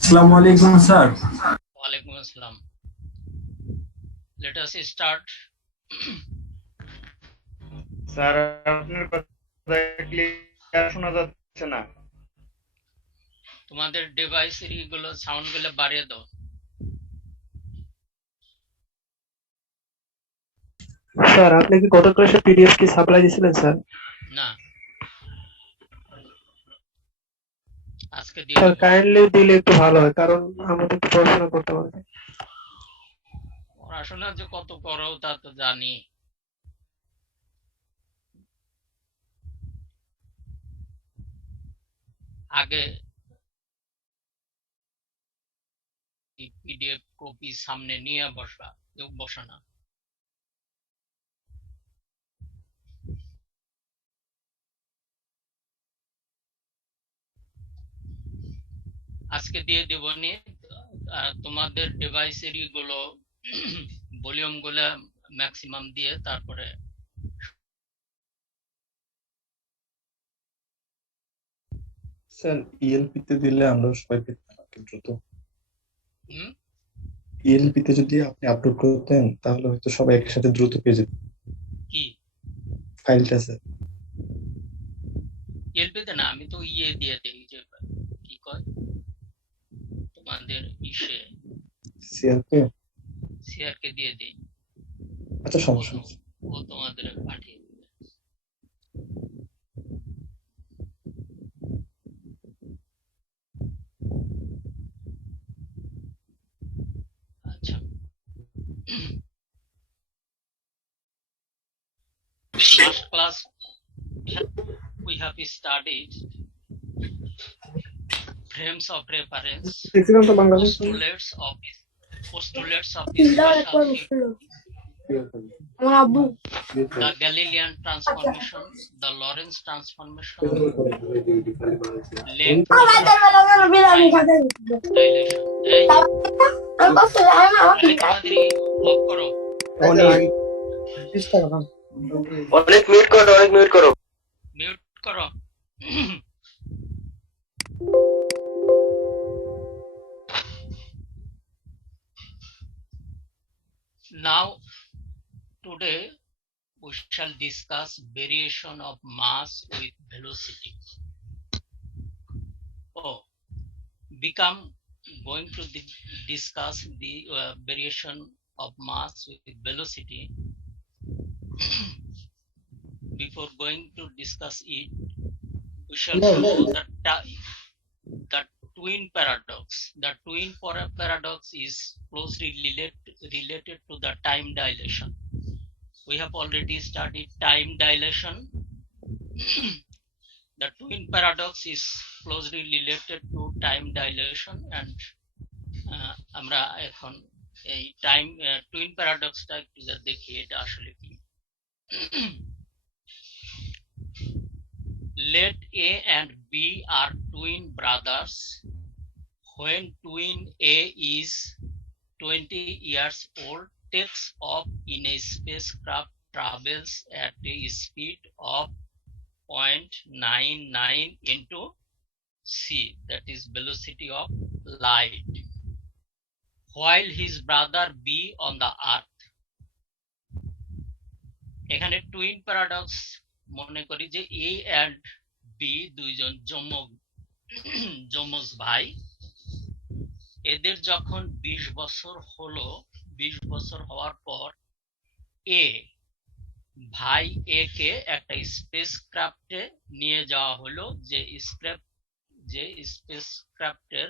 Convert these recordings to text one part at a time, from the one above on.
আসসালামু আলাইকুম স্যার। ওয়ালাইকুম আসসালাম। Let us start. স্যার, আপনার কথা ক্লিয়ার শোনা যাচ্ছে না। তোমাদের ডিভাইসের গুলো সাউন্ড গুলো বাড়িয়ে দাও। স্যার, আপনি কি গত ক্লাসে পিডিএফ কি সাপ্লাই দিছিলেন স্যার? না, আজকে দিয়ে স্যার, দেব। কাইন্ডলি দিলে একটু ভালো হয়, কারণ আমাদের তো পড়াশোনা করতে পারবে। পড়াশোনা যে কত করো তা তো জানি। আগে পিডিএফ কপি সামনে নিয়ে বসবা, কেউ বসা না। আজকে দিয়ে দেব নি। তোমাদের ডিভাইসের গুলো ভলিউম গুলো ম্যাক্সিমাম দিয়ে তারপরে স্যার, ইএলপি তে দিলে আমরা সবাই পেতাম আর কি দ্রুত। হুম, ইএলপি তে যদি আপনি আপলোড করতেন তাহলে হয়তো সবাই একসাথে দ্রুত পেয়ে যেত কি ফাইলটা স্যার। এলপিতে না, আমি তো ইয়ে দিয়ে দিই, যে কি কয় তোমাদের ইসে সিআরপি। সিআর কে দিয়ে দিই। আচ্ছা, ও সমস্যা তো নেই। ও তোমাদের পাঠিয়ে দিবে। আচ্ছা, last class we have studied frames of reference, দেখছিলাম তো Bangladesh. postulates of special theory, the Galilean transformation, the Lorentz transformation, length dilation. এই তোমাদের অফ করো, অনেক মিউট করো। মিউট করো। Now today we shall discuss variation of mass with velocity. Oh, become going to discuss the variation of mass with velocity. Before going to discuss it, we shall show the twin paradox. The twin paradox is closely related to the time dilation. We have already studied time dilation. The twin paradox is closely related to time dilation, and আমরা এখন এই time twin প্যারাডক্সটা একটু দেখি এটা আসলে কি। Let A and B are twin brothers. When twin A is 20 years old, takes off in a spacecraft, travels at a speed of 0.99 into c, that is velocity of light, while his brother B on the earth. এখানে twin paradox মনে করি যে এ and B দুইজন যমজ ভাই। এদের যখন 20 বছর হলো, 20 বছর হওয়ার পর এ ভাই এ কে একটা স্পেস ক্রাফটে নিয়ে যাওয়া হলো, যে স্পেস ক্রাফটের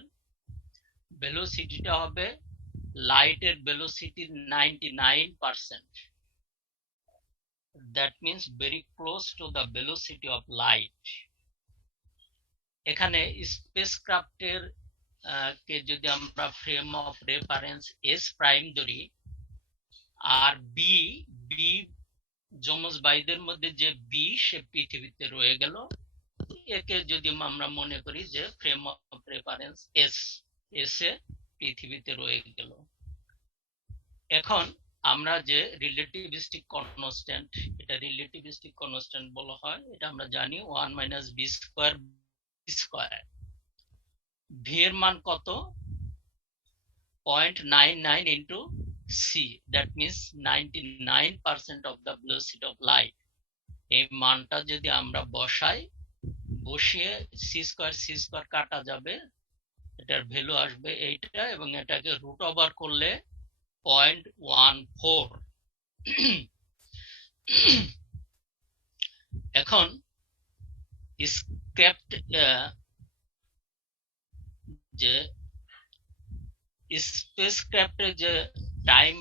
ভেলোসিটিটা হবে লাইটের ভেলোসিটির 99%. That means very close to the velocity of light. এখানে স্পেসক্রাফটের কে যদি আমরা frame of reference S prime ধরি, আর বি বি যমজ ভাইদের মধ্যে যে বি সে পৃথিবীতে রয়ে গেল, একে যদি আমরা মনে করি যে ফ্রেম অফ রেফারেন্স এস, এসে পৃথিবীতে রয়ে গেল। এখন আমরা যে রিলেটিভিস্টিক কনস্ট্যান্ট, এটা রিলেটিভিস্টিক কনস্ট্যান্ট বলা হয়, এটা আমরা জানি 1 - b² স্কয়ার। ভি এর মান কত? 0.99 into c, that means 99% of the velocity of light। এই মানটা যদি আমরা বসাই, বসিয়ে সি স্কয়ার কাটা যাবে, এটার ভ্যালু আসবে এইটা, এবং এটাকে রুট ওভার করলে 0.14। এখন স্ক্রিপ্ট যে স্পেসক্রাফটের যে টাইম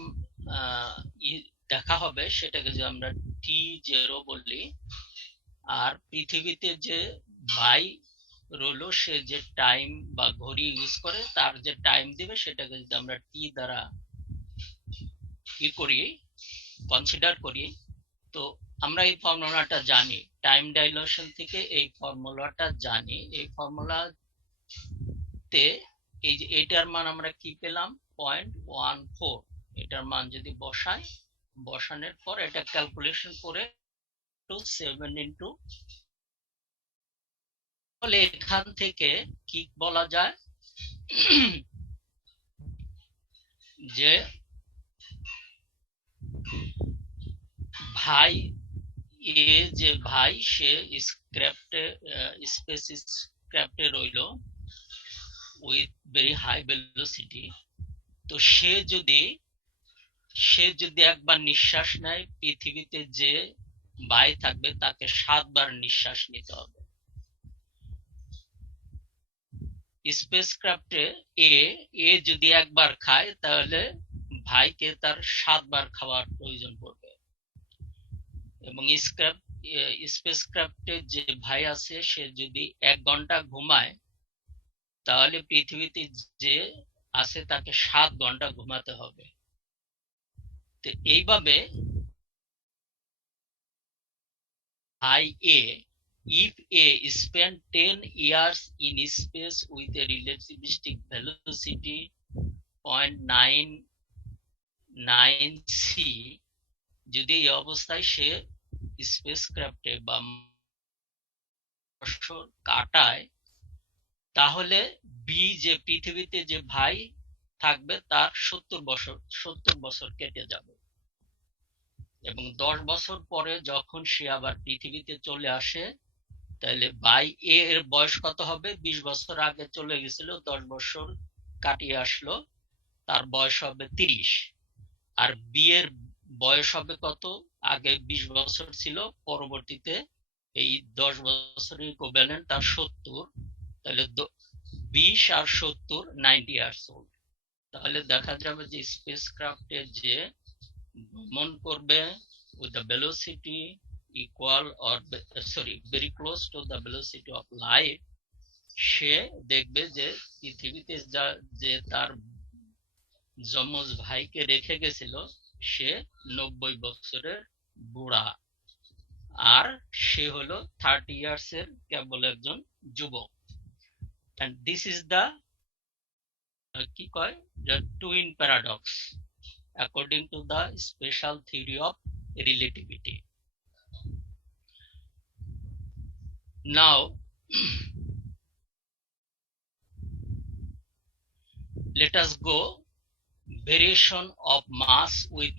দেখা হবে সেটাকে যে আমরা T0 বলি, আর পৃথিবীতে যে ভাই রইলো সে যে টাইম বা ঘড়ি ইউজ করে তার যে টাইম দিবে সেটাকে যদি আমরা টি দ্বারা কি করি, কনসিডার করি, তো আমরা এই ফর্মুলাটা জানি, টাইম ডাইলেশন থেকে এই ফর্মুলাটা জানি। এই ফর্মুলাতে এই যে এটার মান আমরা কি পেলাম? 0.14। এটার মান যদি বসাই, বসানোর পর এটা ক্যালকুলেশন করে 7 ইন্টু, তাহলে এখান থেকে কি বলা যায় যে ভাই এ যে ভাই সে স্পেস ক্রাফটে রইল উইথ ভেরি হাই ভেলোসিটি। তো সে যদি একবার নিঃশ্বাস নেয়, পৃথিবীতে যে ভাই থাকবে তাকে 7 বার নিঃশ্বাস নিতে হবে। স্পেসক্রাফটে এ যদি একবার খায় তাহলে ভাইকে তার 7 বার খাওয়ার প্রয়োজন পড়বে, এবং স্পেসক্রাফটে যে ভাই আছে সে যদি 1 ঘন্টা ঘুমায় তাহলে পৃথিবীতে যে আছে তাকে 7 ঘন্টা ঘুমাতে হবে। তো এইভাবে ভাই এ, if A spent 10 years in space with a relativistic velocity 0.99 c, যদি এই অবস্থায় সে স্পেসক্রাফটে বা বছর কাটায়, তাহলে বি যে পৃথিবীতে যে ভাই থাকবে তার 70 বছর কেটে যাবে, এবং 10 বছর পরে যখন সে আবার পৃথিবীতে চলে আসে তাহলে ভাই এ এর বয়স কত হবে? 20 বছর আগে চলে গেছিল, 10 বছর কাটিয়ে আসলো, তার বয়স হবে 30। আর বি এর বয়স হবে কত? আগে 20 বছর ছিল, পরবর্তীতে এই 10 বছরের ইকুইভ্যালেন্ট তার 70, তাহলে 20 আর 70 90 ইয়ার্স ওল্ড। তাহলে দেখা যাবে যে স্পেসক্রাফটে যে ভ্রমণ করবে with the velocity equal or very close to the velocity of light, সে দেখবে যে পৃথিবীতে যে তার যমজ ভাইকে রেখে গেছিল সে 90 বছরের বুড়া, আর সে হলো 30 ইয়ার্স এর কেবল একজন যুবক। and this is the কি কয়, the twin paradox according to the special theory of relativity. Now let us go variation of mass with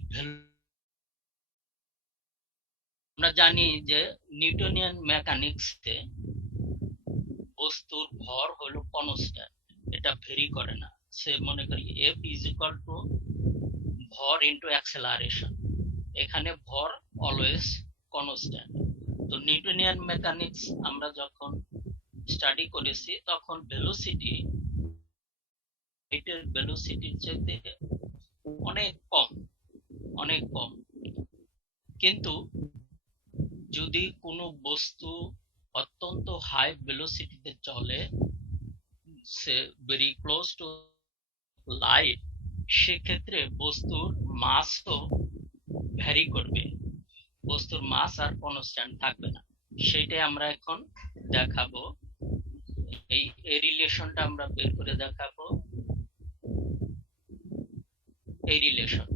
আমরা জানি যে নিউটনিয়ান মেকানিক্সে বস্তুর ভর হলো কনস্ট্যান্ট, এটা ভেরি করে না। সে মনে করি F is equal to ভর ইন্টু অ্যাক্সেলারেশন, এখানে ভর অলওয়েজ কনস্ট্যান্ট। তো নিউটনিয়ান মেকানিক্স আমরা যখন স্টাডি করেছি তখন ভেলোসিটি, এটার ভেলোসিটির চাইতে অনেক কম, কিন্তু যদি কোনো বস্তু অত্যন্ত হাই ভেলোসিটিতে চলে, সে ভেরি ক্লোজ টু লাইট, সেক্ষেত্রে বস্তুর মাস তো ভ্যারি করবে, বস্তুর মাস আর কনস্ট্যান্ট থাকবে না। সেইটাই আমরা এখন দেখাবো, এই রিলেশনটা আমরা বের করে দেখাবো। এই রিলেশন,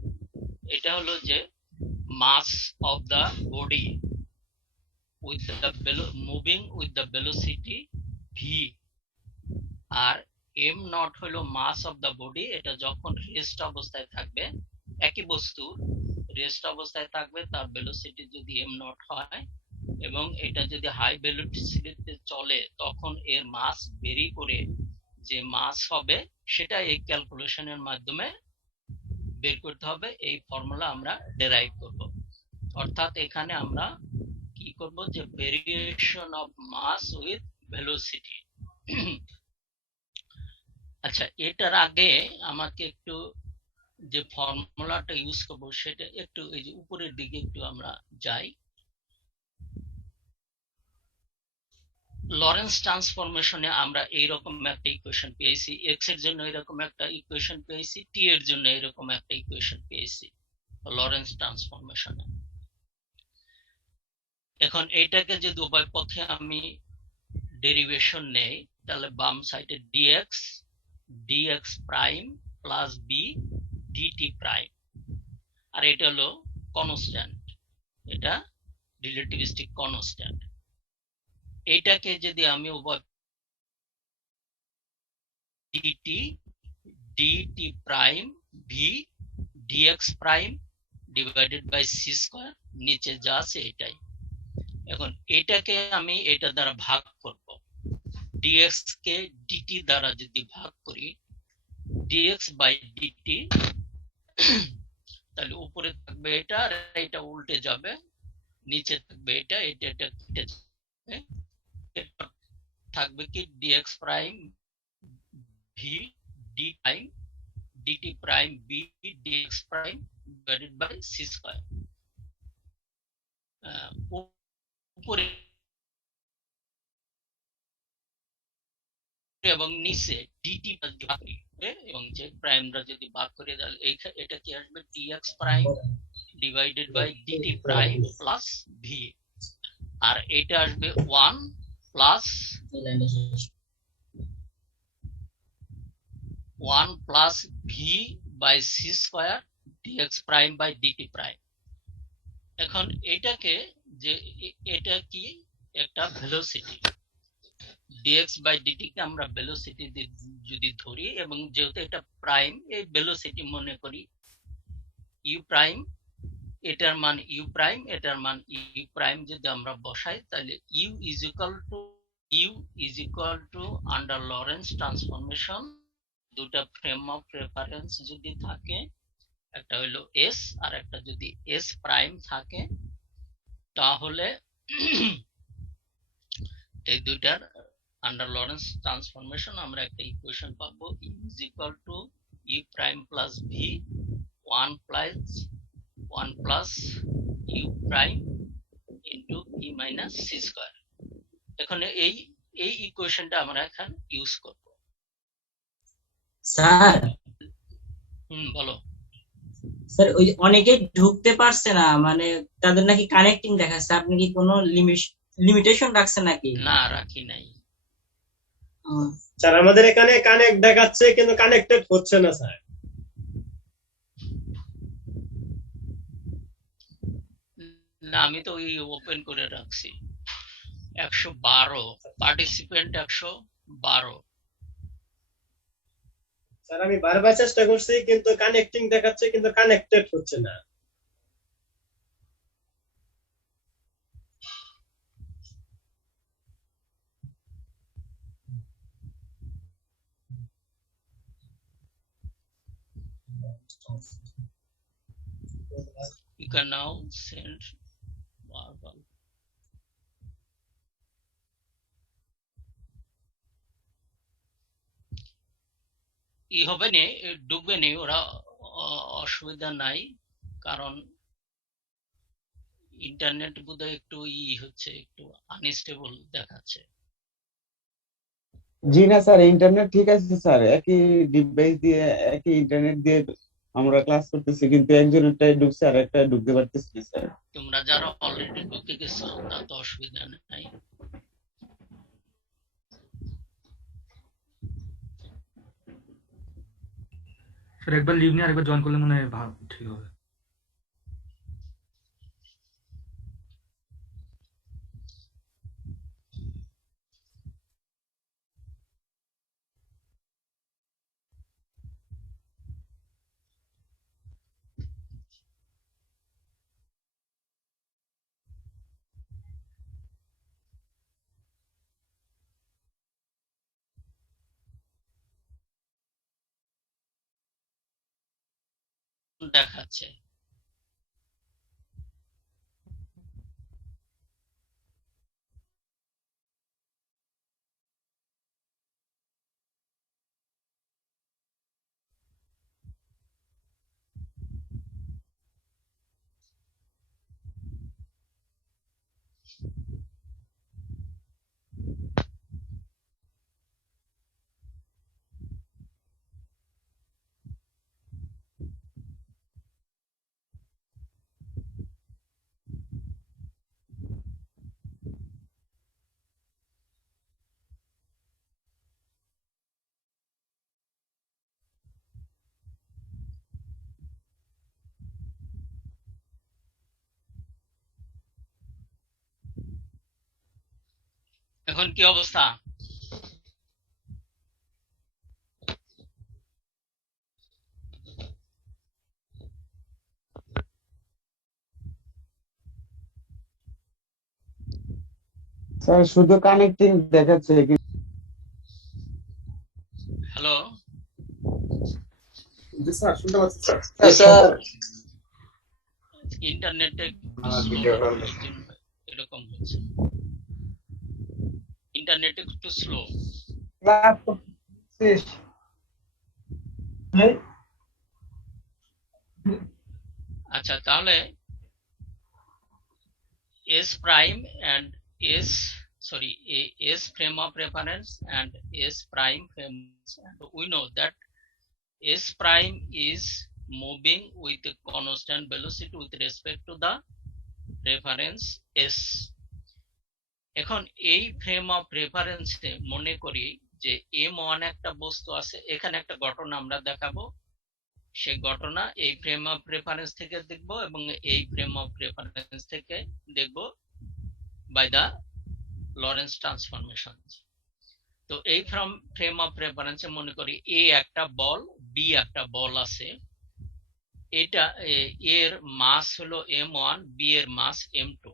এটা হলো যে mass of the body moving with the velocity v, আর এম নট হলো মাস অফ দ্য বডি, এটা যখন রেস্ট অবস্থায় থাকবে, একই বস্তু রেস্ট অবস্থায় থাকবে তার ভেলোসিটি যদি এম নট হয় এবং এটা যদি হাই ভেলোসিটিতে চলে তখন এর মাস বেরি করে যে মাস হবে সেটা এই ক্যালকুলেশনের মাধ্যমে বের করতে হবে। এই ফর্মুলা আমরা ডেরাইভ করব, অর্থাৎ এখানে আমরা কি করব যে variation of mass with velocity. আচ্ছা, এটার আগে আমাকে একটু যে ফর্মুলাটা ইউজ করব সেটা একটু এই যে উপরের দিকে একটু আমরা যাই। লরেন্স ট্রান্সফরমেশনে আমরা এইরকম একটা ইকুয়েশন পেয়েছি, এক্স এর জন্য এরকম একটা ইকুয়েশন পেয়েছি, টি এর জন্য এরকম একটা ইকুয়েশন পেয়েছি লরেন্স ট্রান্সফরমেশনে। এখন এইটাকে যদি উভয় পক্ষে আমি ডেরিভেশন নেই তাহলে বাম সাইডে dx dx prime plus b dt prime, আর এটা হলো কনস্ট্যান্ট, এটা রিলেটিভিস্টিক কনস্ট্যান্ট। এইটাকে যদি আমি উভয় d t d t prime v d x prime divided by c square, নিচে যা আছে এটাই। এখন এটাকে আমি এটা দ্বারা ভাগ করব, ডিএক্স কে ডিটি দ্বারা যদি ভাগ করি ডিএক্স বাই ডিটি, তাহলে উপরে থাকবে এটা আর এটা উল্টে যাবে, নিচে থাকবে এটা, এটা এটা কেটে যাবে, থাকবে কি d x prime v d prime d t prime b d x prime divided by c square. উপরে এবং নিচে ডিটি ভাগ করে এবং যে প্রাইমটা যদি ভাগ করে তাহলে এটা কি আসবে dx prime divided by dt prime plus v, আর এটা আসবে 1 plus 1 plus v by c square dx prime by dt prime. এখন এটাকে যে এটা কি একটা ভেলোসিটি, ডিএক্স বাই ডিটি কে আমরা ভেলোসিটি যদি ধরি এবং যেহেতু এটা প্রাইম, এই ভেলোসিটি মনে করি ইউ প্রাইম, এটার মান ইউ প্রাইম, এটার মান ইউ প্রাইম যদি আমরা বসাই তাহলে u is equal to under Lorentz transformation, দুটা ফ্রেম অফ রেফারেন্স যদি থাকে, একটা হলো এস আর একটা যদি এস প্রাইম থাকে, তাহলে এই দুইটার আন্ডার লরেন্স ট্রান্সফরমেশন আমরা একটা ইকুয়েশন পাবো, u is equal to u prime plus v 1 plus u prime into e minus c square. এখন এই ইকুয়েশনটা আমরা এখন ইউজ করব। স্যার বলো। স্যার ওই অনেকে ঢুকতে পারছে না, মানে তাদের নাকি কানেক্টিং দেখাচ্ছে, আপনি কি কোনো লিমিটেশন রাখছেন নাকি? না, রাখি নাই। স্যার আমাদের এখানে কানেক্ট দেখাচ্ছে কিন্তু কানেক্টেড হচ্ছে না স্যার। না, আমি তো ওই ওপেন করে রাখছি 112 পার্টিসিপেন্ট 112। স্যার আমি বারবার চেষ্টা করছি কিন্তু কানেক্টিং দেখাচ্ছে কিন্তু কানেক্টেড হচ্ছে না। You can now send verbal. ই হবে নি, ঢুকবে নি, ওরা অসুবিধা নাই, কারণ ইন্টারনেট বোধহয় একটু হচ্ছে, একটু আনস্টেবল দেখাচ্ছে। জি না স্যার, ইন্টারনেট ঠিক আছে স্যার, একই ডিভাইস দিয়ে একই ইন্টারনেট দিয়ে আমরা ক্লাস করতেছি, কিন্তু একজনেরটাই ঢুকছে আর একটা ঢুকতে পারতেছি না স্যার। তোমরা যারা অলরেডি ঢুকে গেছো তা তো অসুবিধা নাই। স্যার একবার লিভ নিয়ে আরেকবার জয়েন করলে মনে হয় ঠিক হবে। দেখাচ্ছে। এখন কি অবস্থা? স্যার শুধু কানেক্টিং দেখাচ্ছে হ্যালো, জি স্যার, শুনতে পাচ্ছি স্যার। স্যার ইন্টারনেটে এরকম হচ্ছে, ইন্টারনেট একটু স্লো। ক্লাস করছিস? আচ্ছা, তাহলে S prime and S frame of reference and S prime frame, and we know that S prime is moving with a constant velocity with respect to the reference S. এখন এই frame of রেফারেন্সে মনে করি যে M1 একটা বস্তু আছে, এখানে একটা ঘটনা আমরা দেখাবো, সেই ঘটনা এই ফ্রেম অফ রেফারেন্স থেকে দেখব এবং এই ফ্রেম অফ রেফারেন্স থেকে দেখব বাই দা লরেন্স ট্রান্সফরমেশন। তো এই ফ্রেম অফ রেফারেন্সে মনে করি এ একটা বল, বি একটা বল আছে, এটা এর মাস হলো m1, বি এর মাস m2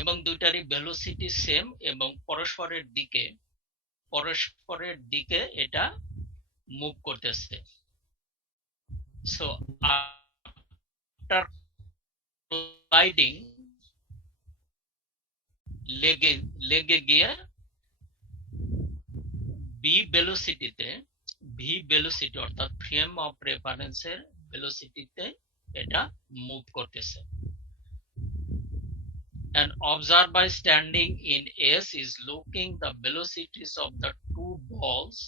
এবং দুইটারই ভেলোসিটি সেম এবং পরস্পরের দিকে এটা মুভ করতেছে। সো আফটার কোলাইডিং লেগে গিয়ে ভি ভেলোসিটি অর্থাৎ ফ্রেম অফ রেফারেন্সের ভেলোসিটিতে এটা মুভ করতেছে। An observer standing in S is looking the velocities of the two balls.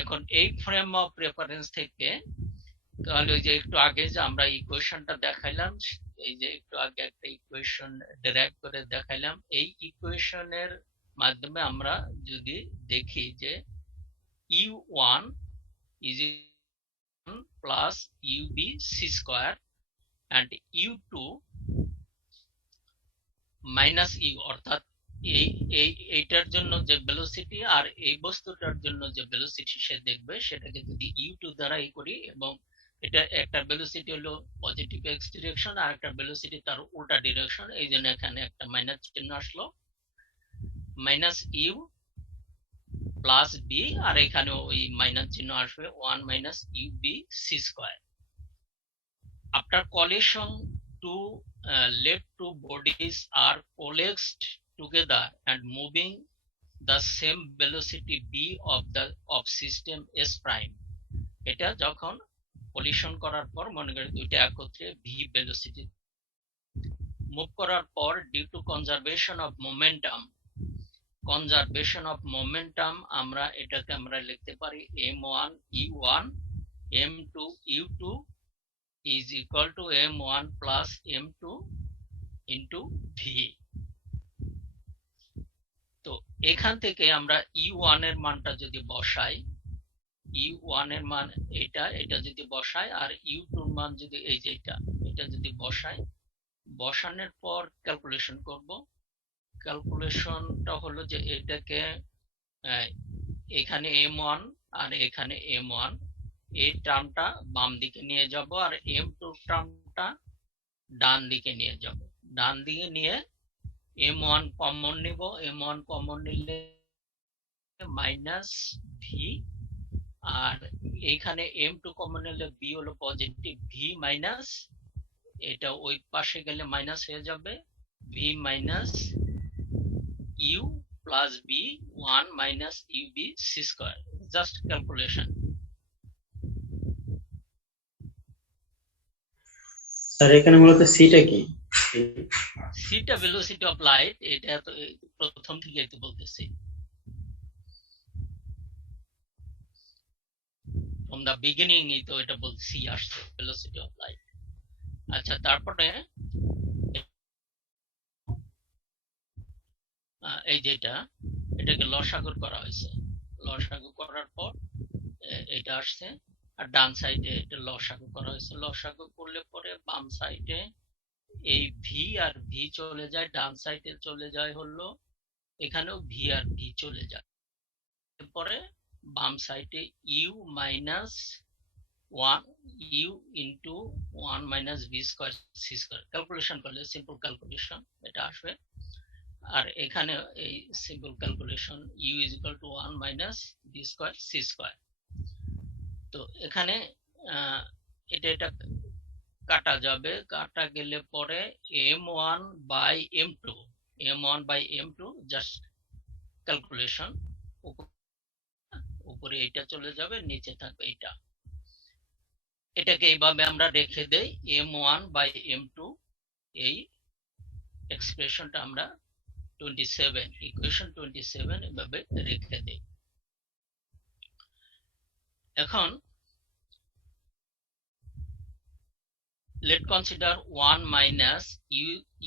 এখন এই ফ্রেম অফ রেফারেন্স থেকে তাহলে ওই যে একটু আগে যে আমরা ইকুয়েশনটা দেখাইলাম, এই যে একটু আগে একটা ইকুয়েশন ডেরাইভ করে দেখাইলাম, এই ইকুয়েশনের মাধ্যমে আমরা যদি দেখি যে U1 is plus UB C square and U2 minus u, অর্থাৎ এইটার জন্য যে ভেলোসিটি আর এই বস্তুটার জন্য যে ভেলোসিটি সে দেখবে সেটাকে যদি U2 দ্বারা করি এবং এটা একটা ভেলোসিটি হলো পজিটিভ এক্স ডিরেকশন আর একটা ভেলোসিটি তার উল্টা ডিরেকশন, এই জন্য এখানে একটা মাইনাস চিহ্ন আসলো, মাইনাস ইউ প্লাস বি আর এখানে ওই মাইনাস চিহ্ন আসবে 1 minus UB C square. After collision, two left two bodies are coalesced together and moving the same velocity b of system S prime. এটা যখন কলিশন করার পর মনে করি দুইটা একত্রে v ভেলোসিটি মুভ করার পর due to conservation of momentum আমরা এটাকে আমরা লিখতে পারি m1 u1 m2 u2 is equal to m1 plus m2 into v. তো এখান থেকে আমরা u1 এর মানটা যদি বসাই, u1 এর মান এটা যদি বসাই আর u2 এর মান যদি এই যে এটা যদি বসাই, বসানোর পর ক্যালকুলেশন করব। ক্যালকুলেশনটা হলো যে এটাকে এখানে m1 আর এখানে m1 এই টার্মটা বাম দিকে নিয়ে যাব আর m2 টার্মটা ডান দিকে নিয়ে যাব। ডান দিকে নিয়ে m1 কমন নিব, m1 কমন নিলে মাইনাস ভি আর এইখানে M2 কমন নিলে B হলো পজিটিভ, V মাইনাস এটা ওই পাশে গেলে মাইনাস হয়ে যাবে, V minus U plus B 1 minus UB C square, just calculation. Sir এখানে মূলত সিটা কি? সিটা ভেলোসিটি অফ লাইট, এটা তো প্রথম থেকে তো বলতেছি, ফ্রম দা বিগিনিং এই তো এটা বলছি আসছে ভেলোসিটি অফ লাইট। আচ্ছা, তারপরে এই যেটা এটাকে লসাগু করা হয়েছে, লসাগু করার পর এটা আসছে, আর ডান সাইডে এটা লসাগু করা হয়েছে। লসাগু করলে পরে বাম সাইডে এই ভি আর ভি চলে যায়, ডান সাইডে চলে যায় হলো এখানেও ভি আর ভি চলে যায়, এরপরে বাম সাইডে u minus 1 u into 1 minus v square c square, calculation করলে সিম্পল ক্যালকুলেশন এটা আসবে। আর এখানে এই simple calculation u is equal to 1 minus v square c square. তো এখানে এটা কাটা যাবে, কাটা গেলে পরে m1 by m2, m1 by m2 just calculation, উপরে এটা চলে যাবে, নিচে থাকবে এটা। এটাকে এইভাবে আমরা রেখে দেই m1 বাই m2, এই এক্সপ্রেশনটা আমরা 27 ইকুয়েশন 27 এভাবে রেখে দেই। এখন let consider 1 minus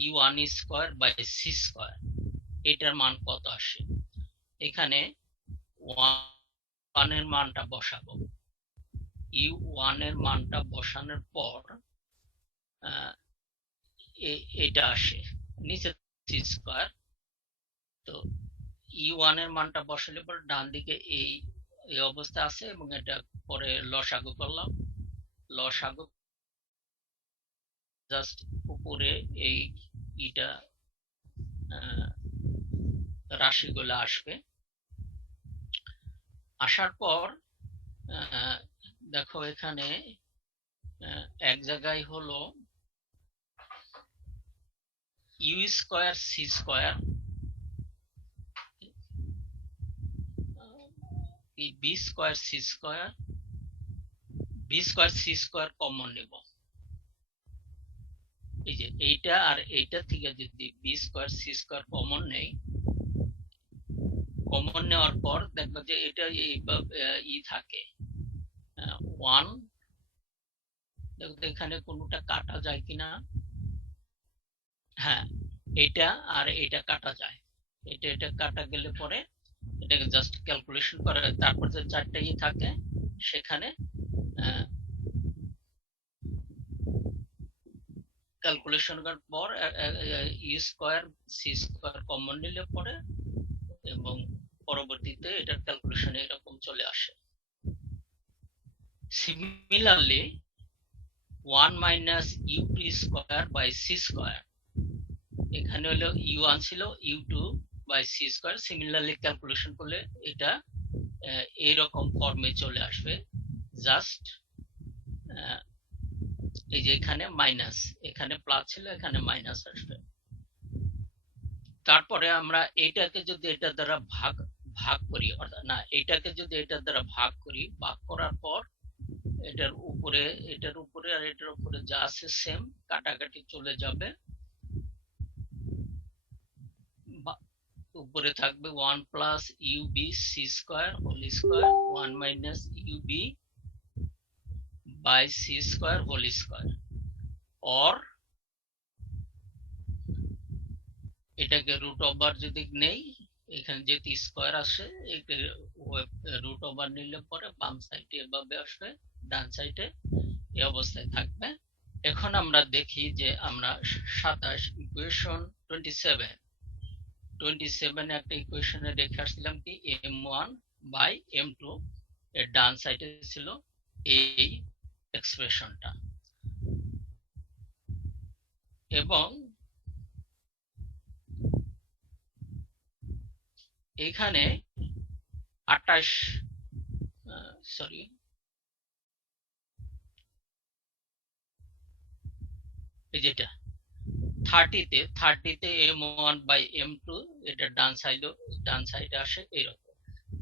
u1 square by c square, এটার মান কত আসে? এখানে 1 এর মানটা বসাবো, u1 এর মানটা বসানোর পর এটা আসে নিচে c স্কয়ার। তো u1 এর মানটা বসালে পর ডান দিকে এই অবস্থা আছে, এবং এটা পরে লসাগু করলাম, লসাগু জাস্ট উপরে এই এটা রাশিগুলো আসবে, আসার পর দেখো এখানে এক জায়গায় হলো u square c square, b square c square, b square c square common নেব, এই যে এইটা আর এইটা থেকে যদি b square c square common নেই, কমন নেওয়ার পর দেখবো যে এটা ই থাকে 1, দেখো এখানে কোনটা কাটা যায় কিনা, হ্যাঁ এটা আর এটা কাটা যায়, এটা কাটা গেলে পরে এটাকে জাস্ট ক্যালকুলেশন করে, তারপর যে চারটা ই থাকে সেখানে ক্যালকুলেশন করার পর e square c square common নিলে পরে, এবং পরবর্তীতে এটার ক্যালকুলেশন এরকম চলে আসে। Similarly 1 minus u2 square by c square, এখানে হলো u1 ছিল u2 by c square, similarly calculation করলে এটা এইরকম ফর্মে চলে আসবে, জাস্ট এই যে এখানে মাইনাস, এখানে প্লাস ছিল এখানে মাইনাস আসবে। তারপরে আমরা এইটাকে যদি এটা দ্বারা ভাগ করি, অর্থাৎ না এইটাকে যদি এটার দ্বারা ভাগ করি, ভাগ করার পর এটার উপরে আর এটার উপরে যা আছে সেম, কাটাকাটি চলে যাবে, উপরে থাকবে 1 plus u b c square whole square 1 minus u b by c square whole square, or এটাকে রুট ওভার যদি নেই, এখানে যেহেতু স্কয়ার আসে রুট ওভার নিলে পরে বাম সাইডে এভাবে আসবে, ডান সাইডে এই অবস্থায় থাকবে। এখন আমরা দেখি যে আমরা 27 ইকুয়েশন 27 একটা ইকুয়েশনে রেখে আসছিলাম কি m1 বাই m2, এর ডান সাইডে ছিল এই এক্সপ্রেশনটা, এবং এখানে 28 এই যেটা 30তে m1/m2, এটা ডান সাইডে আসে এরকম।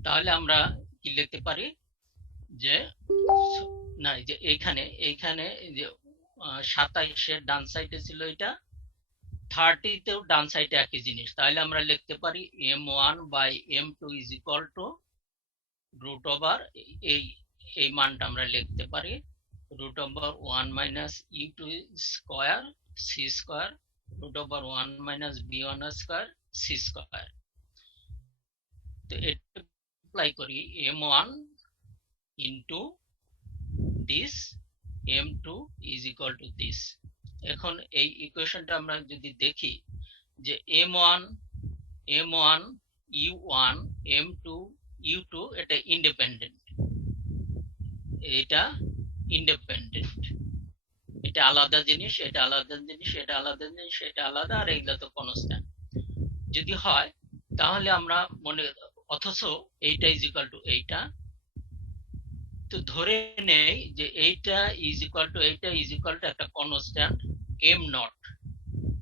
তাহলে আমরা কি লিখতে পারি যে না, এই যে এইখানে যে 27-এর ডান সাইডে ছিল এটা, 30তেও ডান সাইডে একই জিনিস। তাহলে আমরা লিখতে পারি m1/m2 is equal to root over এই মানটা আমরা লিখতে পারি root over 1 minus e2 square c square root over 1 minus b1 square c square. তো এটা অ্যাপ্লাই করি m1 into this m2 is equal to this. এখন এই ইকুয়েশনটা আমরা যদি দেখি যে m1 u1 m2 u2 এটা ইন্ডিপেন্ডেন্ট, এটা আলাদা জিনিস, এটা আলাদা জিনিস, এটা আলাদা জিনিস, এটা আলাদা, আর এইগুলা তো কনস্ট্যান্ট যদি হয় তাহলে আমরা অথচ এইটা ইজ ইকুয়াল টু এইটা, তো ধরে নেই যে এইটা ইজ ইকুয়াল টু একটা কনস্ট্যান্ট m নট,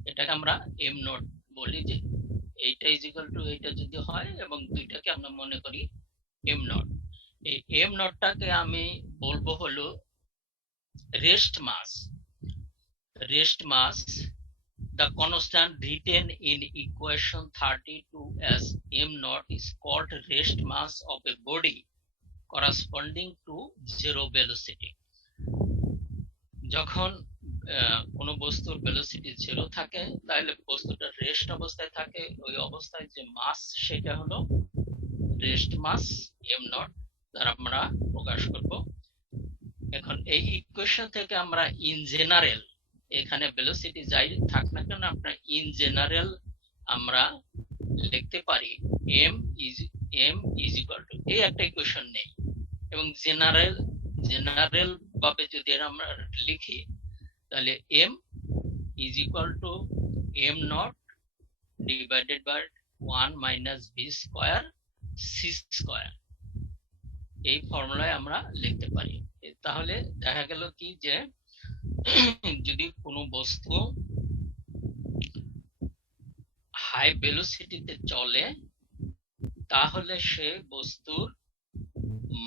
এটাকে আমরা m নট বলি, যে এইটা ইজ ইকুয়াল টু এইটা যদি হয় এবং দুইটাকে আমরা মনে করি m নট। এই m নটটাকে আমি বলবো হলো rest mass. The constant written in equation 32 as m naught is called rest mass of a body corresponding to zero velocity. যখন কোনো বস্তুর ভেলোসিটি 0 থাকে তাহলে বস্তুটা রেস্ট অবস্থায় থাকে, ওই অবস্থায় যে মাস সেটা হলো রেস্ট মাস m নট দ্বারা আমরা প্রকাশ করব। এখন এই ইকুয়েশন থেকে আমরা ইন জেনারেল, এখানে ভেলোসিটি যাই থাক না কেন, আমরা ইন জেনারেল আমরা লিখতে পারি m ইজ ইকুয়াল টু, এই একটা ইকুয়েশন নেই, এবং জেনারেল ভাবে যদি আমরা লিখি তাহলে m is equal to m naught divided by 1 minus b square c square, এই ফর্মুলায় আমরা লিখতে পারি। তাহলে দেখা গেল কি যে যদি কোনো বস্তু হাই ভেলোসিটিতে চলে তাহলে সে বস্তুর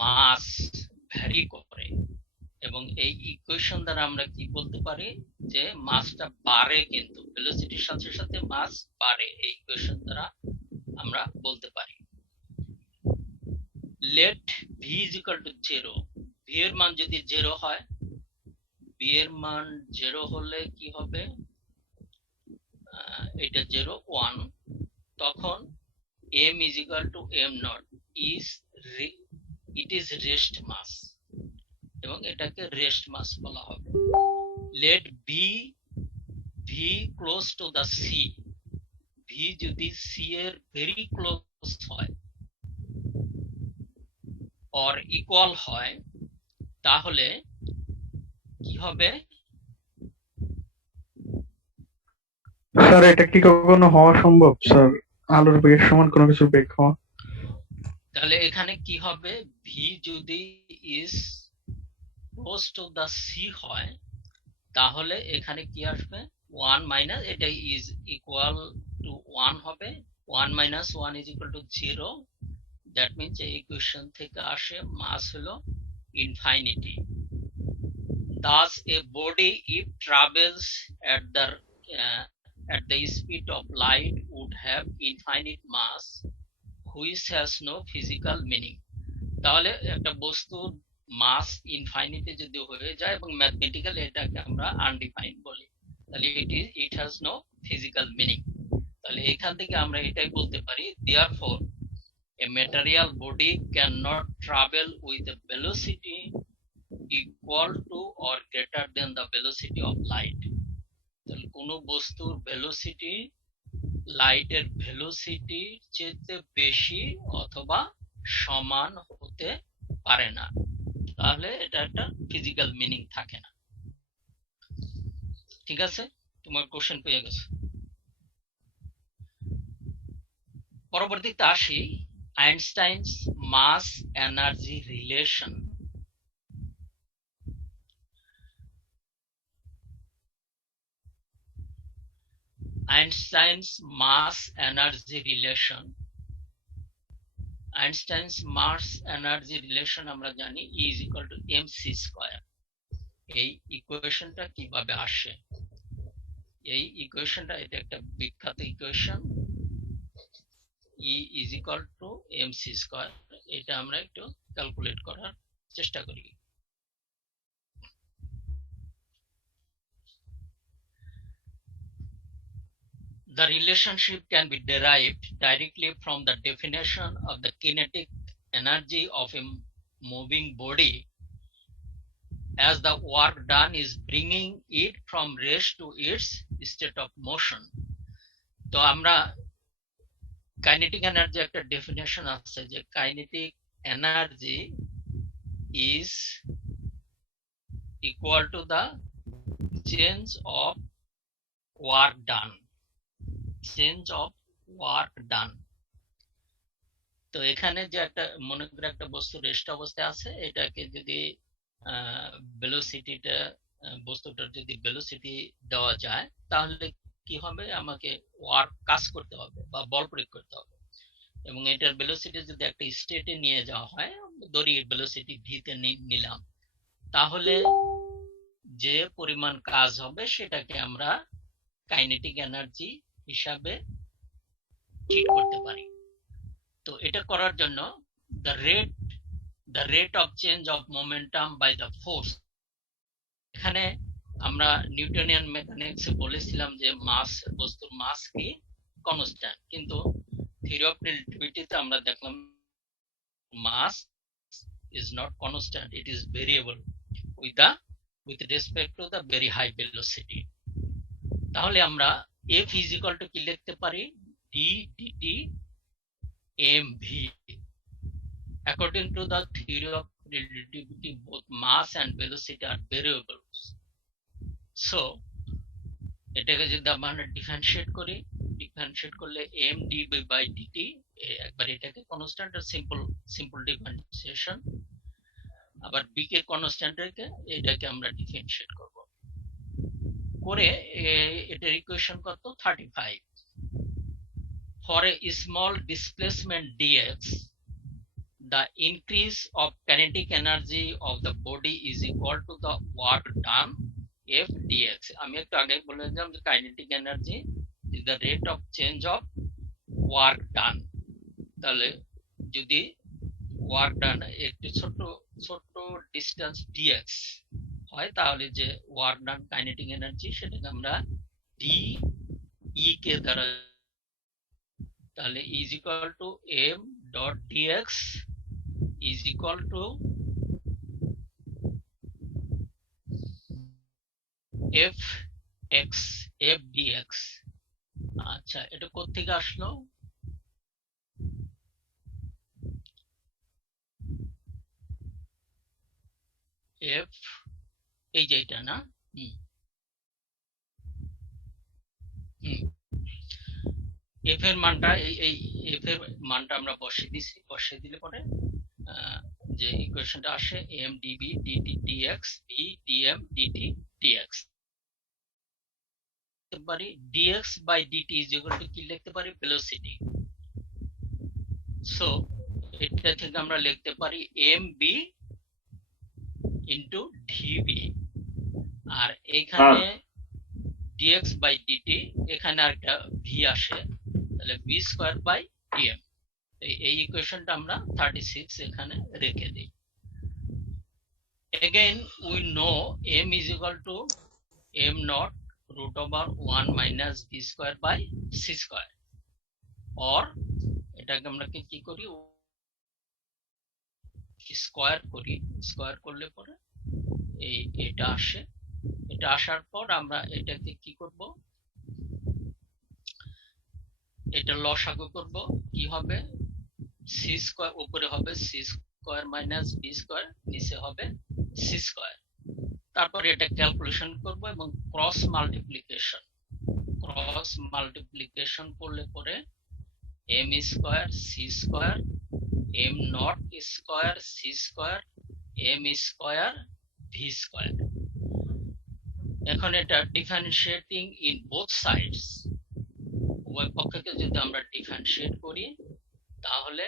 মাস ভ্যারি করে, এবং এই ইকুয়েশন দ্বারা আমরা কি বলতে পারি যে মাসটা বাড়ে, কিন্তু ভেলোসিটির সাথে সাথে মাস বাড়ে, এই ইকুয়েশন দ্বারা আমরা বলতে পারি। Let v is equal to 0, v এর মান যদি 0 হয়, v এর মান 0 হলে কি হবে, এটা 0 1, তখন m is equal to m naught it is rest mass, এবং এটাকে রেস্ট মাস বলা হবে। Let v close to the c, v যদি c এর ভেরি ক্লোজ হয় or equal হয় তাহলে কি হবে, স্যার এটা কি কখনো হওয়া সম্ভব স্যার, আলোর বেগের সমান কোনো কিছুর বেগ হওয়া? তাহলে এখানে কি হবে, v যদি is close to the c হয় তাহলে এখানে কি আসবে 1 মাইনাস, এটা is equal to 1 হবে, 1 minus 1 is equal to 0, that means এই ইকুয়েশন থেকে আসে মাস হলো ইনফাইনিটি। Thus a body if travels at the speed of light would have infinite mass which has no physical meaning. তাহলে একটা বস্তুর মাস ইনফাইনিটি যদি হয়ে যায় এবং ম্যাথমেটিক্যাল এটাকে আমরা আনডিফাইন্ড বলি, তাহলে it has no physical meaning। তাহলে এখান থেকে আমরা এটাই বলতে পারি therefore a material body cannot travel with a velocity equal to or greater than the velocity of light। তাহলে কোনো বস্তুর ভেলোসিটি লাইটের ভেলোসিটির চেয়ে বেশি অথবা সমান হতে পারে না, তাহলে এটা একটা ফিজিক্যাল মিনিং থাকে না। ঠিক আছে, তোমার কোশ্চেন পেয়ে গেছো। পরবর্তীতে আসি Einstein's mass energy relation. Einstein's mass energy relation. Einstein's mass energy relation আমরা জানি E is equal to mc square. এই ইকুয়েশনটা কিভাবে আসে? এই ইকুয়েশনটা, এটা একটা বিখ্যাত equation, E is equal to mc square. এটা আমরা একটু ক্যালকুলেট করার চেষ্টা করি। The relationship can be derived directly from the definition of the kinetic energy of a moving body, as the work done is bringing it from rest to its state of motion. তো আমরা kinetic energy একটা definition আছে যে kinetic energy is equal to the change of work done. Change of work done. তো এখানে যে একটা মনে করে একটা বস্তু রেস্ট অবস্থায় আছে, এটাকে যদি ভেলোসিটিটা, বস্তুটার যদি ভেলোসিটি দেওয়া যায়, তাহলে কি হবে, আমাকে ওয়ার্ক কাজ করতে হবে বা বল প্রয়োগ করতে হবে, এবং এটার ভেলোসিটি যদি একটা স্টেটে নিয়ে যাওয়া হয়, ধরি ভেলোসিটি ভিতে নিলাম, তাহলে যে পরিমাণ কাজ হবে সেটাকে আমরা কাইনেটিক এনার্জি হিসাবে ট্রিট করতে পারি। তো এটা করার জন্য the rate of change of momentum by the force, এখানে আমরা নিউটনিয়ান মেকানিক্সে বলেছিলাম যে মাস, বস্তুর মাস কি কনস্ট্যান্ট, কিন্তু থিওরি অফ রিলেটিভিটিতে আমরা দেখলাম মাস is not constant, it is variable with respect to the very high velocity. তাহলে আমরা F is equal to কি লিখতে পারি, d dt mv. According to the theory of relativity, both mass and velocity are variables. So এটাকে যদি আমরা differentiate করি, differentiate করলে m dv by dt, একবার এটাকে কনস্ট্যান্ট আর সিম্পল ডিফারেন্সিয়েশন, আবার b কে কনস্ট্যান্ট রেখে এটাকে আমরা ডিফারেন্সিয়েট করব, করে এটার ইকুয়েশন কত 35। For a small displacement dx, the increase of kinetic energy of the body is equal to the work done f dx. আমি একটু আগে বলেছিলাম যে kinetic energy is the rate of change of work done. তাহলে যদি work done একটু ছোট distance dx হয়, তাহলে যে ওয়ার্ক ডান কাইনেটিক এনার্জি সেটাকে আমরা ডি ই কে দ্বারা, তাহলে is equal to m dot dx is equal to f x f dx। আচ্ছা, এটা কোত্থেকে আসলো, f এই যে এটা না, f এর মানটা এই f এর মানটা আমরা বসিয়ে দিছি, বসিয়ে দিলে পরে যে ইকুয়েশনটা আসে m dv dt dx b dm dt dx লিখতে পারি, dx by dt is equal to কি লিখতে পারি, ভেলোসিটি। সো এটা থেকে আমরা লিখতে পারি mb into dv, আর এখানে dx by dt, এখানে একটা v আসে, তাহলে v স্কয়ার বাই dm। এই ইকুয়েশনটা আমরা 36 এখানে রেখে দিই। Again we know m is equal to m naught root over 1 minus v square by c square, or এটাকে আমরা কি করি, স্কয়ার করি, স্কয়ার করলে পরে এটা আসে, এটা আসার পর আমরা এটাকে কি করব, এটা লসাগু করব, কি হবে c স্কয়ার, উপরে হবে c square minus b square, নিচে হবে c স্কয়ার। তারপর এটা ক্যালকুলেশন করব এবং ক্রস মাল্টিপ্লিকেশন করলে পরে m square c square m naught square c square m square v square. এখন এটা ডিফারেন্সিয়েটিং ইন বোথ সাইডস, উভয় পক্ষকে যদি আমরা ডিফারেন্সিয়েট করি তাহলে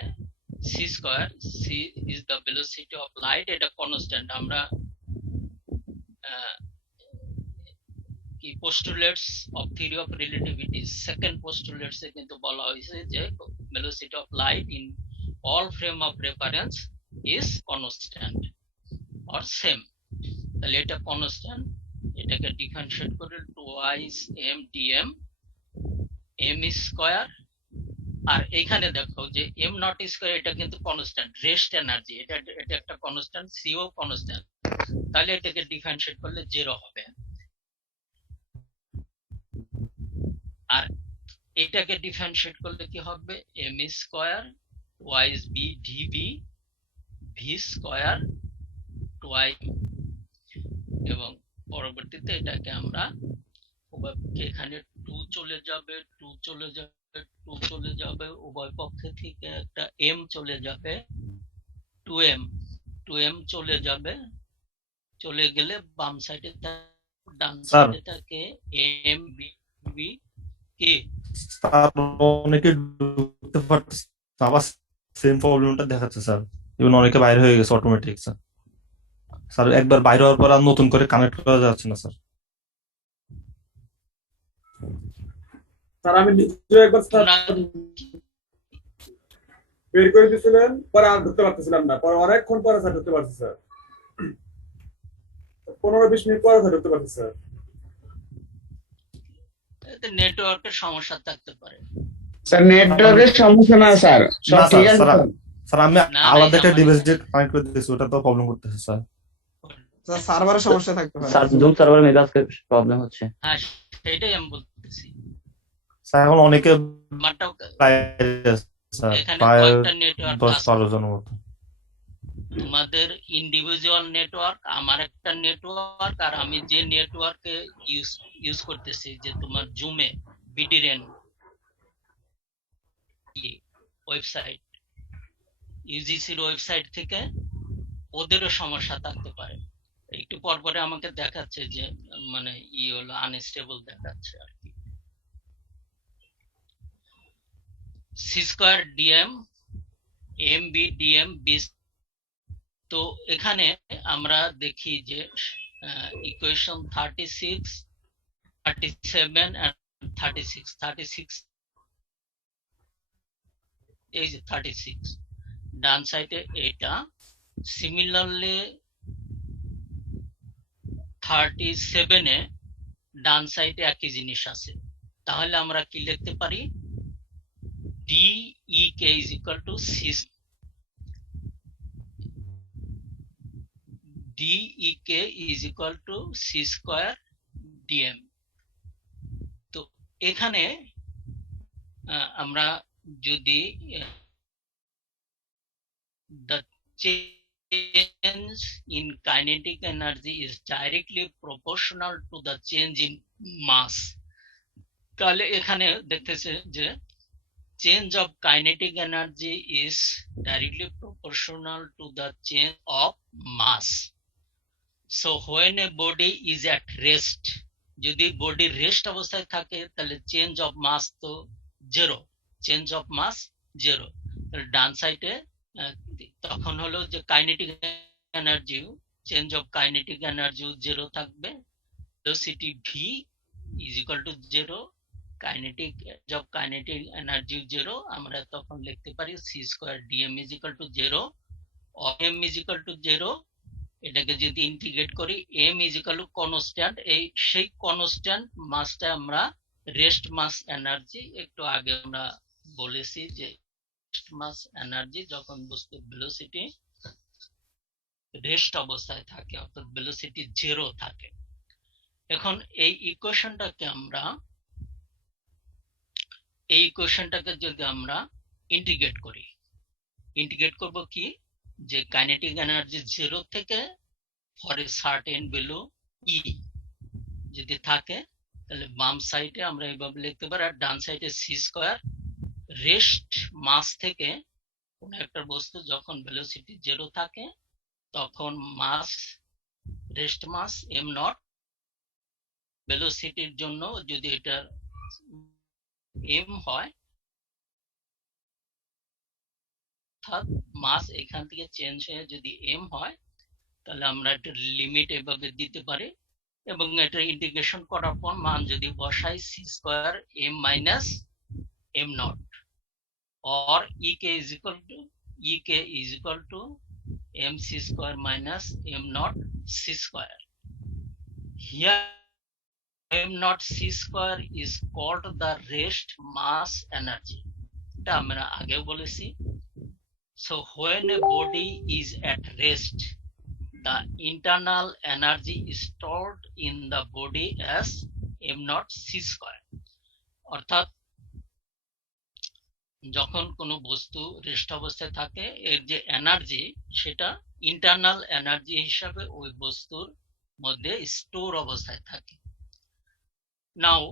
c square, c is the velocity of light, এটা কনস্ট্যান্ট। আমরা কি postulates of theory of relativity second postulates এ কিন্তু বলা হয়েছে যে velocity of light in all frame of reference is constant or same. তাহলে এটা কনস্ট্যান্ট, এটাকে ডিফারেন্সিয়েট করে twice m dm m square. আর এইখানে দেখো যে এম নট স্কয়ার এটা কিন্তু কনস্ট্যান্ট, রেস্ট এনার্জি, এটা একটা কনস্ট্যান্ট, সিও কনস্ট্যান্ট, তাহলে এটাকে ডিফারেন্সিয়েট করলে 0 হবে। আর এটাকে ডিফারেন্সিয়েট করলে কি হবে, m square twice b d b v square twice, এবং পরবর্তীতে এটাকে আমরা এখানে 2 চলে যাবে, 2 চলে যাবে, 2 চলে যাবে, উভয় পক্ষে থেকে একটা এম চলে যাবে, 2m, 2m চলে যাবে, চলে গেলে বাম সাইডে ডান স্যার সাইডে থাকে এম বি বি কি স্যার অনেকে ঢুকতে পারতেছে না, আবার সেম প্রবলেমটা দেখাচ্ছে স্যার। ইভেন অনেকে বাইরে হয়ে গেছে অটোমেটিক স্যার। স্যার একবার বাইরে হওয়ার পর আর নতুন করে কানেক্ট করা যাচ্ছে না স্যার। স্যার আমি নিজে একবার স্যার বের করে দিয়েছিলেন, পরে আর ঢুকতে পারতেছিলাম না, পরে অনেকক্ষণ পরে স্যার ঢুকতে পারছি স্যার, 15-20 মিনিট পরে স্যার ঢুকতে পারছি স্যার। এতে নেটওয়ার্কের সমস্যা থাকতে পারে। স্যার নেটওয়ার্কের সমস্যা না স্যার, সব না ঠিক স্যার, আছে স্যার স্যার আমি না, আলাদা একটা আমার ডিভাইস দিয়ে কানেক্ট করে দিয়েছি, ওটা তো প্রবলেম করতেছে স্যার। স্যার সার্ভারের সমস্যা থাকতে পারে। স্যার জুম সার্ভারে মেবি আজকে প্রবলেম হচ্ছে। হ্যাঁ সেটাই আমি বলতেছি। স্যার এখন অনেকে আমারটাও প্রায় স্যার এখানে প্রায় কয়েকটা নেটওয়ার্ক 10-12 জনের মতো। তোমাদের ইন্ডিভিজুয়াল নেটওয়ার্ক, আমার একটা নেটওয়ার্ক, আর আমি যে নেটওয়ার্কে ইউজ করতেছি যে তোমার জুমে বিডিরেন ওয়েবসাইট, ইউজিসির ওয়েবসাইট থেকে, ওদেরও সমস্যা থাকতে পারে। একটু পর পরে আমাকে দেখাচ্ছে যে মানে হলো আনস্টেবল দেখাচ্ছে আর কি। C square d m m b d m b. তো এখানে আমরা দেখি যে ইকুয়েশন 36, 37 and 36 এই যে 36 ডান সাইডে এটা, সিমিলারলি 37 এ ডান সাইডে একই জিনিস আছে। তাহলে আমরা কি লিখতে পারি, d e k is equal to c, DEK is equal to C square DM। তো এখানে আমরা যদি the change in kinetic energy is directly proportional to the change in mass, তাহলে এখানে দেখতেছে যে change of kinetic energy is directly proportional to the change of mass. So when a body is at rest, যদি body rest অবস্থায় থাকে তাহলে change of mass তো 0, change of mass 0। ডান সাইডে তখন হলো যে kinetic energy, change of kinetic energy 0 থাকবে, velocity v is equal to 0, kinetic of kinetic energy 0। আমরা তখন লিখতে পারি c square d m is equal to 0 or m is equal to 0। এটাকে যদি ইন্টিগ্রেট করি m is equal to constant, এই সেই কনস্ট্যান্ট মাসটা আমরা রেস্ট মাস এনার্জি, একটু আগে আমরা বলেছি যে রেস্ট মাস এনার্জি যখন বস্তু ভেলোসিটি রেস্ট অবস্থায় থাকে অর্থাৎ ভেলোসিটি 0 থাকে। এখন এই ইকুয়েশনটাকে যদি আমরা ইন্টিগ্রেট করি, ইন্টিগ্রেট করব কি, যে কাইনেটিক এনার্জি 0 থেকে ফর এ সার্টেন ভ্যালু ই যদি থাকে তাহলে বাম সাইডে আমরা এইভাবে লিখতে পারি, আর ডান সাইডে সি স্কয়ার রেস্ট মাস থেকে কোন একটা বস্তু যখন ভেলোসিটি 0 থাকে তখন মাস রেস্ট মাস এম নট, ভেলোসিটির জন্য যদি এটা এম হয়, অর্থাৎ মাস এখান থেকে চেঞ্জ হয়ে যদি এম হয়, তাহলে আমরা একটা লিমিট এভাবে দিতে পারি এবং এটা ইন্টিগ্রেশন করার পর মান যদি বসাই c square m minus m naught or ek is equal to mc square minus m naught c square. Here m naught c square is called the rest mass energy. এটা আমরা আগে বলেছি। So when a body is at rest, the internal energy is stored in the body as m naught c square. অর্থাৎ যখন কোনো বস্তু rest অবস্থায় থাকে, এর যে এনার্জি সেটা ইন্টারনাল এনার্জি হিসাবে ওই বস্তুর মধ্যে স্টোর অবস্থায় থাকে। নাও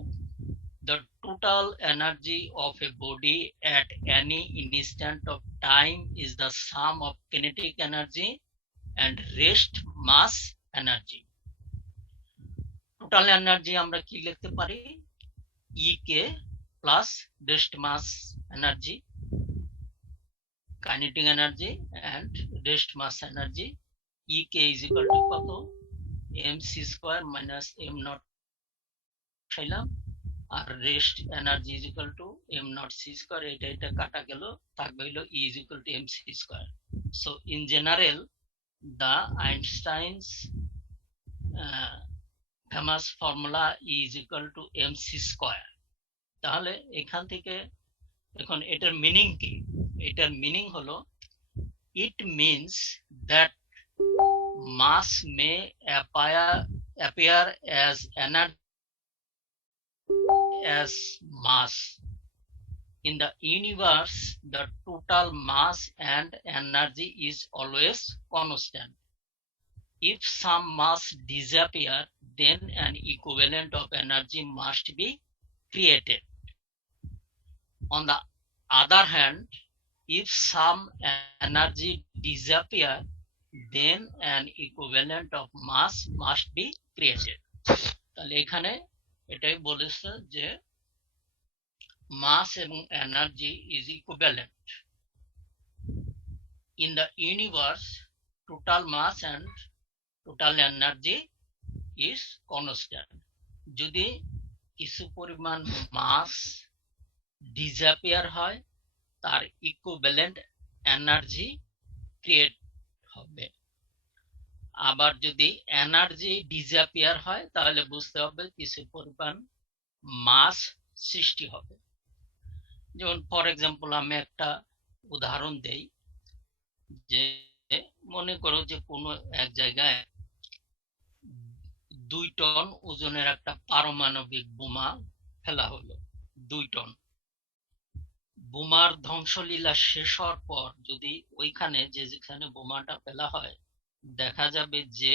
the total energy of a body at any instant of time is the sum of kinetic energy and rest mass energy. Total energy আমরা কি লিখতে পারি? ek plus rest mass energy, kinetic energy and rest mass energy. ek is equal to কত? mc square minus m naught চাইলাম, আর rest energy is equal to m naught c square, এটা কাটা গেল, থাকবে হলো e is equal to mc square. So in general the Einstein's famous formula e is equal to mc square. তাহলে এখান থেকে এখন এটার মিনিং কি? এটার মিনিং হলো it means that mass may appear as energy as mass. In the universe, the total mass and energy is always constant. If some mass disappear, then an equivalent of energy must be created. On the other hand, if some energy disappear, then an equivalent of mass must be created. তাহলে এখানে এটাই বলেছে যে mass এবং energy is equivalent. In the universe, total mass and total energy is constant. যদি কিছু পরিমাণ মাস disappear হয়, তার ইকুইভ্যালেন্ট এনার্জি ক্রিয়েট হবে। আবার যদি এনার্জি ডিসঅ্যাপিয়ার হয়, তাহলে বুঝতে হবে কিছু পরিমাণ মাস সৃষ্টি হবে। যেমন ফর এক্সাম্পল আমি একটা উদাহরণ দেই, যে মনে করো যে কোনো এক জায়গায় 2 টন ওজনের একটা পারমাণবিক বোমা ফেলা হলো, 2 টন। বোমার ধ্বংসলীলা শেষ হওয়ার পর যদি ওইখানে যেখানে বোমাটা ফেলা হয়, দেখা যাবে যে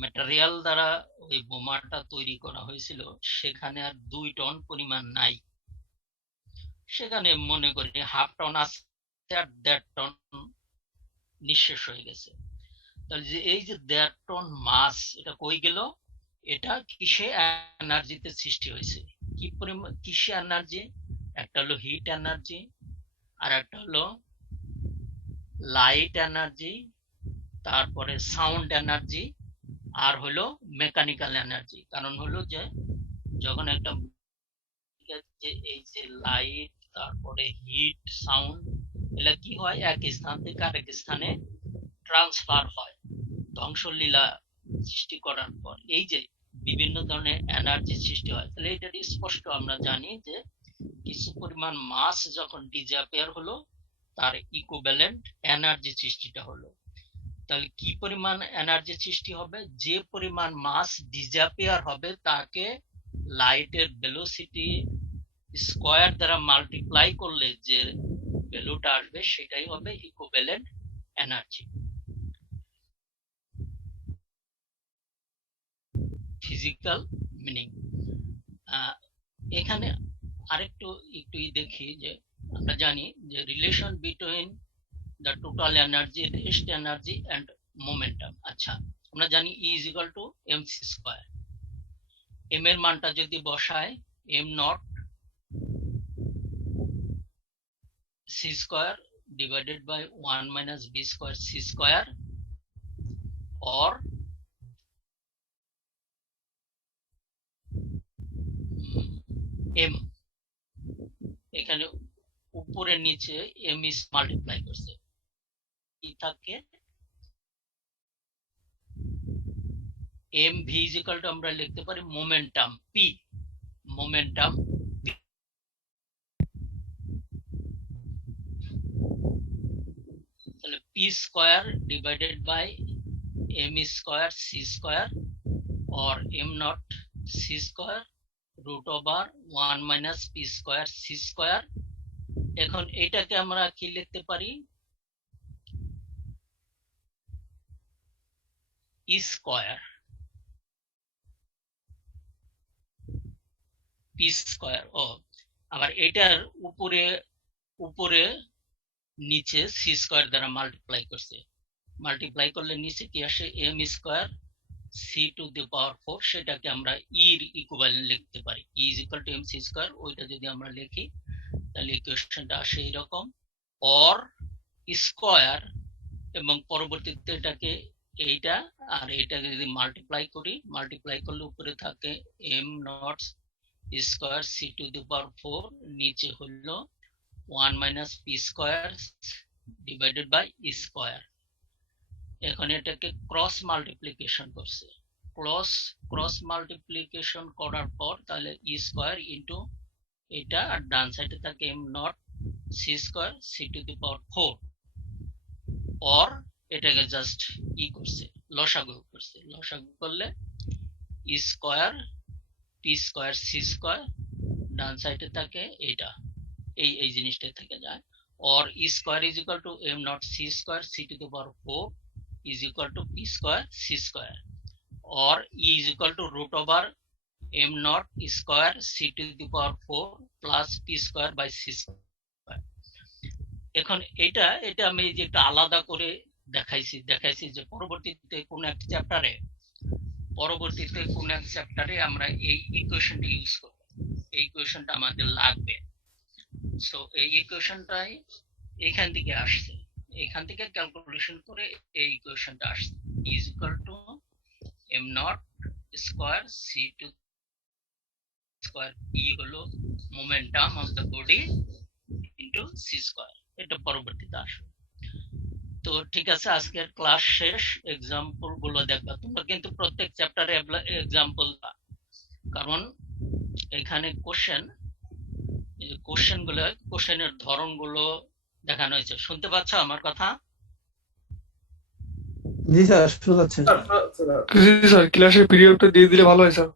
ম্যাটেরিয়াল দ্বারা ওই বোমাটা তৈরি করা হয়েছিল সেখানে আর 2 টন পরিমাণ নাই, সেখানে মনে করি 1/2 টন আছে, আর 1.5 টন নিঃশেষ হয়ে গেছে। তাহলে যে এই যে 1.5 টন মাস, এটা কই গেল? এটা কিসে এনার্জিতে সৃষ্টি হয়েছে? কি পরিমাণ কিসে এনার্জি? একটা হলো হিট এনার্জি, আর একটা হলো লাইট এনার্জি, তারপরে সাউন্ড এনার্জি, আর হলো মেকানিক্যাল এনার্জি। কারণ হলো যে যখন একটা এই যে লাইট, তারপরে হিট, সাউন্ড, এগুলা কি হয়? এক স্থান থেকে আরেক স্থানে ট্রান্সফার হয় ধ্বংসলীলা সৃষ্টি করার পর। এই যে বিভিন্ন ধরনের এনার্জি সৃষ্টি হয়, তাহলে এটা স্পষ্ট আমরা জানি যে কিছু পরিমাণ মাস যখন ডিসঅ্যাপিয়ার হলো, তার ইকুইভ্যালেন্ট এনার্জি সৃষ্টিটা হলো। তাহলে কি পরিমাণ এনার্জি সৃষ্টি হবে? যে পরিমাণ মাস ডিসঅ্যাপিয়ার হবে তাকে লাইটের ভেলোসিটি স্কয়ার দ্বারা মাল্টিপ্লাই করলে যে ভ্যালুটা আসবে সেটাই হবে ইকুইভ্যালেন্ট এনার্জি। Physical meaning. এখানে আরেকটু দেখি যে আমরা জানি যে relation between the total energy, rest energy and momentum. আচ্ছা, আমরা জানি E is equal to mc square. M এর মানটা যদি বসায় m not c square divided by 1 minus b square c square or m, এখানে উপরে নিচে m is মাল্টিপ্লাই করছে, কি থাকে mv is equal to আমরা লিখতে পারি মোমেন্টাম p, মোমেন্টাম p। তাহলে p square divided by m square c square or m not c square root over 1 minus p square c square. এখন এটাকে আমরা কি লিখতে পারি, e স্কয়ার p স্কয়ার। ও আবার এটার উপরে উপরে নিচে c স্কয়ার দ্বারা মাল্টিপ্লাই করছে, মাল্টিপ্লাই করলে নিচে কি আসে m square c to the power 4, সেটাকে আমরা e এর ইকুইভ্যালেন্ট লিখতে পারি, e is equal two mc square. ওইটা যদি আমরা লিখি তাহলে ইকুয়েশনটা আসে এরকম, অর স্কয়ার এবং পরবর্তীতে এটাকে এইটা আর এটাকে যদি মাল্টিপ্লাই করি, মাল্টিপ্লাই করলে উপরে থাকে m naught square c to the power 4, নিচে হলো 1 minus p square divided by e square. এখন এটাকে ক্রস মাল্টিপ্লিকেশন করছে, ক্রস মাল্টিপ্লিকেশন করার পর তাহলে e স্কয়ার ইনটু এটা, আর ডান সাইডে থাকে m not c square c to the power 4, or এটাকে জাস্ট ই করছে লসাগু করছে, লসাগু করলে e square p square c square, ডান সাইডে থাকে এটা, এই জিনিসটা থেকে যায়, or e square is equal to m not c square c to the power 4 is equal to p square c square, or e is equal to root over m not square c to the power 4 plus p square by c square। এখন এটা আমি যে একটা আলাদা করে দেখাইছি যে পরবর্তীতে কোন এক চ্যাপ্টারে আমরা এই ইকুয়েশনটা ইউজ করব, এই ইকুয়েশনটা আমাদের লাগবে। সো এই ইকুয়েশনটাই এখান থেকে আসছে, এখান থেকে ক্যালকুলেশন করে এই ইকুয়েশনটা আসছে, is equal to m naught square c two square, e হলো momentum of the body into c square. এটা পরবর্তীতে আসবে। তো ঠিক আছে, আজকের ক্লাস শেষ, এক্সাম্পল গুলো দেখবা তোমরা, কিন্তু প্রত্যেক চ্যাপ্টারে এক্সাম্পল, কারণ এখানে কোশ্চেনের ধরনগুলো দেখানো হয়েছে। শুনতে পাচ্ছ আমার কথা? জি স্যার, শোনা যাচ্ছে। জি স্যার, ক্লাসের পিরিয়ডটা দিয়ে দিলে ভালো হয় স্যার।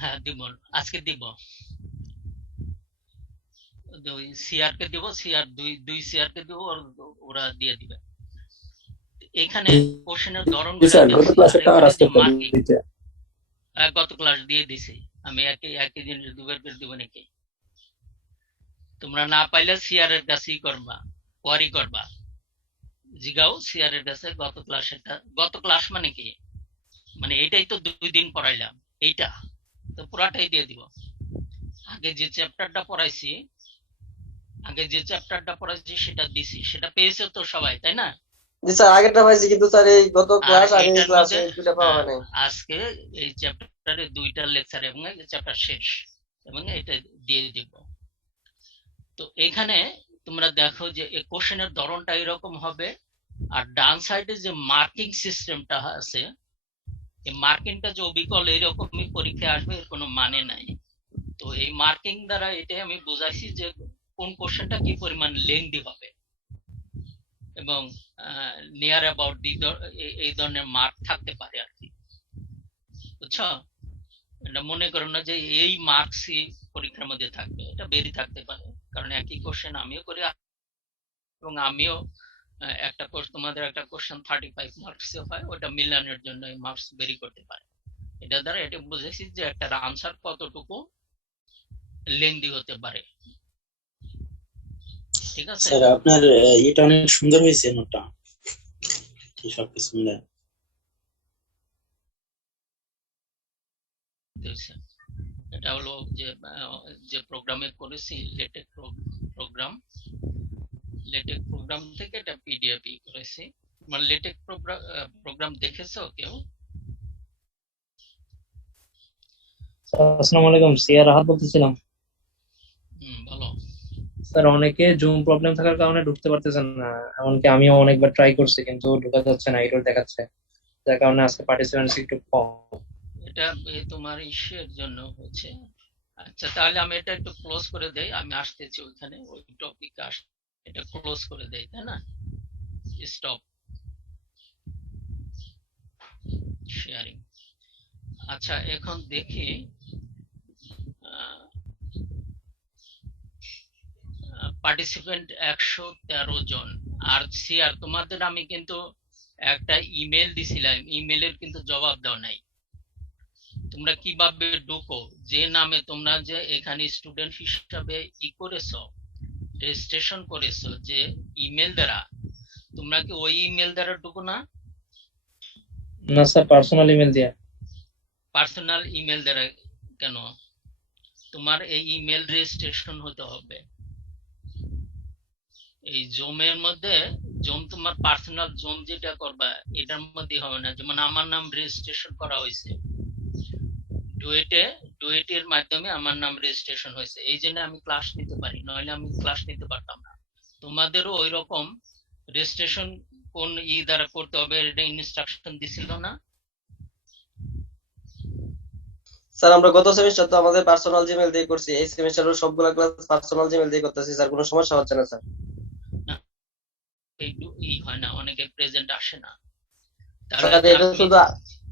হ্যাঁ দিব, আজকে দিব, সিআর কে দিব, সিআর দুই সিআর কে দিব, ওরা দিয়ে দিবে। এখানে কোশ্চেনের ধরনগুলো গত ক্লাস দিয়ে দিছি আমি, একই জিনিস দুবার করে দিব নাকি? তোমরা না পাইলে সিআর এর কাছেই করবা, কোয়ারি করবা, জিগাও সিআর এর কাছে গত ক্লাস মানে কি, মানে এইটাই তো 2 দিন পড়াইলাম, এইটা তো পুরাটাই দিয়ে দিব। আগে যে চ্যাপ্টারটা পড়াইছি সেটা দিছি, সেটা পেয়েছে তো সবাই, তাই না? জি স্যার, আগেরটা পাইছি, কিন্তু স্যার এই গত ক্লাস আর এই ক্লাসে দুটো পাওয়া হয় নাই। আজকে এই চ্যাপ্টারে 2টা লেকচার এবং এই চ্যাপ্টার শেষ, এবং এটা দিয়ে দিব। তো এখানে তোমরা দেখো যে এই কোশ্চেনের ধরনটা এরকম হবে, আর ডান সাইডে যে মার্কিং সিস্টেমটা আছে, এই মার্কিংটা যে অবিকল এরকমই পরীক্ষায় আসবে এর কোনো মানে নাই। তো এই মার্কিং দ্বারা এটাই আমি বুঝাইছি যে কোন কোশ্চেনটা কি পরিমাণ লেংদি হবে, এবং নিয়ার অ্যাবাউট এই ধরনের মার্ক থাকতে পারে আর কি, বুঝছো? এটা মনে করো না যে এই মার্কসই পরীক্ষার মধ্যে থাকবে, এটা বেরি থাকতে পারে, কারণ একই কোশ্চেন আমিও করি, এবং আমিও একটা কোর্স, তোমাদের একটা কোশ্চেন 35 মার্কস হয়, ওটা মিলানোর জন্য এই মার্কস বেরি করতে পারে। এটা দ্বারা এটা বুঝেছি যে একটা আনসার কতটুকু লেংদি হতে পারে। ঠিক আছে স্যার, আপনার এটা অনেক সুন্দর হয়েছে নোটটা, সবকিছু মিলে। এটা হলো যে প্রোগ্রামে করেছি, লেটেক প্রোগ্রাম। লেটেক প্রোগ্রাম থেকে এটা পিডিএফ করেছি। মানে লেটেক প্রোগ্রাম দেখেছো কেউ? আসসালামু আলাইকুম, সিয়া রাহাত বলতেছিলাম। বলো। স্যার অনেকে জুম প্রবলেম থাকার কারণে ঢুকতে পারতেছেন না, এমনকি আমিও অনেকবার ট্রাই করছি কিন্তু ঢোকা যাচ্ছে না, এরর দেখাচ্ছে, যার কারণে আজকে পার্টিসিপেন্টস একটু কম। এটা তোমার ইস্যুর জন্য হচ্ছে। আচ্ছা তাহলে আমি এটা একটু ক্লোজ করে দেই, আমি আসতেছি ওইখানে, ওই টপিকে এটা ক্লোজ করে দেই, তাই না? Stop sharing. আচ্ছা এখন দেখি পার্টিসিপেন্ট 113 জন। আর সিআর তোমাদের আমি কিন্তু একটা ইমেল দিছিলাম, ইমেলের কিন্তু জবাব দাও নাই। তোমরা কিভাবে ঢুকো, যে নামে তোমরা যে এখানে স্টুডেন্ট হিসাবে করেছো, রেজিস্ট্রেশন করেছো যে ইমেল দ্বারা, তোমরা কি ওই ইমেল দ্বারা ঢুকো না? না স্যার, পার্সোনাল ইমেল দিয়ে। পার্সোনাল ইমেল দ্বারা কেন? তোমার এই ইমেল রেজিস্ট্রেশন হতে হবে। এই জমের মধ্যে জম তোমার পার্সোনাল জম যেটা করবা এটার মধ্যে হবে না। যেমন আমার নাম রেজিস্ট্রেশন করা হয়েছে ডুয়েটের মাধ্যমে, আমার নাম রেজিস্ট্রেশন হয়েছে, এই জন্য আমি ক্লাস নিতে পারি, নইলে আমি ক্লাস নিতে পারতাম না। তোমাদেরও ওই রকম রেজিস্ট্রেশন কোন দ্বারা করতে হবে এটা ইনস্ট্রাকশন দিছিল না? স্যার আমরা গত সেমিস্টার তো আমাদের পার্সোনাল জিমেল দিয়ে করছি, এই সেমিস্টারও সবগুলা ক্লাস পার্সোনাল জিমেল দিয়ে করতেছি স্যার, কোনো সমস্যা হচ্ছে না স্যার। হয় না, অনেকে প্রেজেন্ট আসে না। স্যার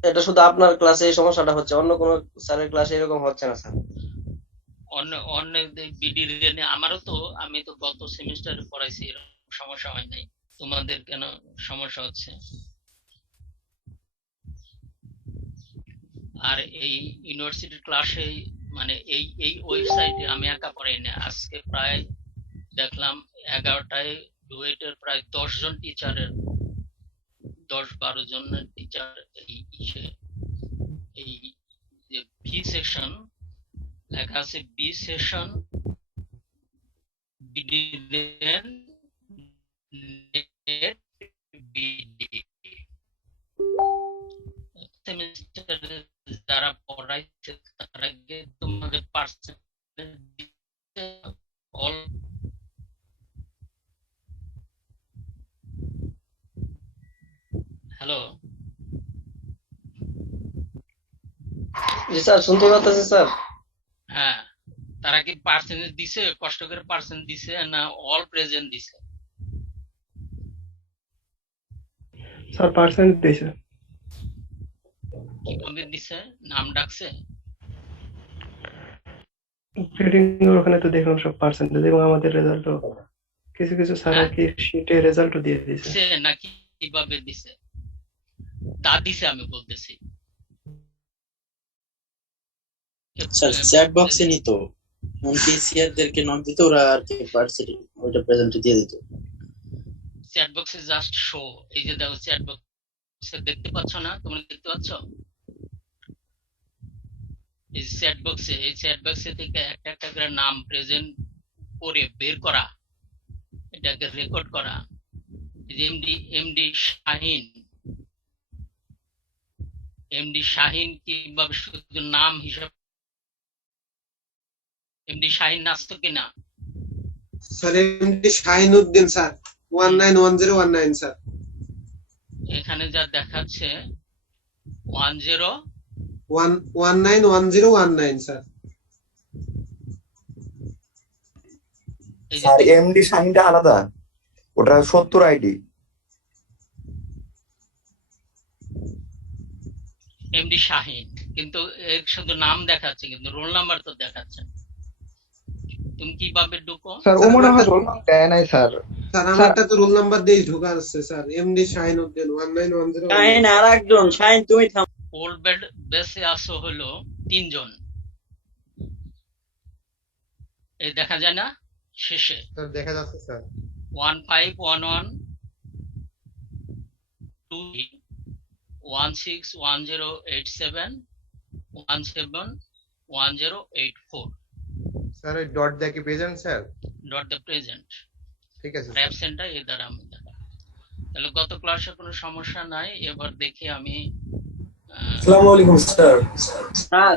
এটা শুধু আপনার ক্লাসে এই সমস্যাটা হচ্ছে, অন্য কোনো স্যারের ক্লাসে এরকম হচ্ছে না স্যার। অন্য বিডির আমারও তো, আমি তো গত সেমিস্টারে পড়াইছি, এরকম সমস্যা হয় নাই, তোমাদের কেন সমস্যা হচ্ছে? আর এই ইউনিভার্সিটির ক্লাসে মানে এই ওয়েবসাইটে আমি একা পড়াই না, আজকে প্রায় দেখলাম 11টায় ডুয়েটের প্রায় 10 জন টিচারের, 10-12 জন টিচার এই যে বি সেকশন লেখা আছে, বি সেশন যারা পড়াইছে তারা তোমাদের অল হ্যালো জি স্যার, শুনতে পাচ্ছি স্যার। হ্যাঁ, তারা কি পার্সেন্টেজ দিছে, কষ্ট করে পার্সেন্ট দিছে না অল প্রেজেন্ট দিছে? স্যার পার্সেন্ট দিয়েছে। কিভাবে দিছে? নাম ডাকছে? গ্রেডিং এর ওখানে তো দেখলাম সব পার্সেন্টেজ, এবং আমাদের রেজাল্টও কিছু কিছু স্যার আর কি শীটে রেজাল্টও দিয়ে দিয়েছে। নাকি কিভাবে দিছে তা দিছে আমি বলতেছি। স্যার চ্যাট বক্সে নিত, এমনকি সিআরদেরকে নক দিত, ওরা আর কি পার্সেল ওইটা প্রেজেন্ট দিয়ে দিত। চ্যাট বক্সে জাস্ট শো, এই যে দেখো চ্যাট বক্সে দেখতে পাচ্ছ না, তোমরা দেখতে পাচ্ছ? এই চ্যাট বক্সে, এই চ্যাট বক্সে থেকে একটা একটা করে নাম প্রেজেন্ট করে বের করা, এটাকে রেকর্ড করা। এমডি শাহিন কিভাবে শুধু নাম হিসাব, এমডি শাহিন আসতো কিনা? Sir MD Shahinuddin sir, 191019 sir. এখানে যা দেখাচ্ছে 191019 স্যার। স্যার এমডি শাহিনটা আলাদা, ওটা 70 আইডি। এমডি শাহিন, কিন্তু শুধু নাম দেখাচ্ছে, কিন্তু রোল নাম্বার তো দেখাচ্ছে। তুমি কিভাবে ঢুকো? স্যার ও মনে হয় রোল নাম্বার দেয় নাই স্যার। স্যার আমারটা তো রোল নাম্বার দিয়ে ঢোকা আছে স্যার, এমডি শাহিনুদ্দিন 1910। শাহিন আরেকজন, শাহিন তুমি থাম। ওল্ড বেসে আসো হলো 3 জন, এই দেখা যায় না শেষে? স্যার দেখা যাচ্ছে স্যার। 1511 2 161087 171084। স্যার ওই ডট দেখে পেয়েছেন স্যার? ডট দ্য প্রেজেন্ট ঠিক আছে আর অ্যাবসেন্টটা এ দ্বারা আমি দ্বারা। তাহলে গত ক্লাসে কোনো সমস্যা নাই। এবার দেখি আমি আসসালামু আলাইকুম স্যার। হ্যাঁ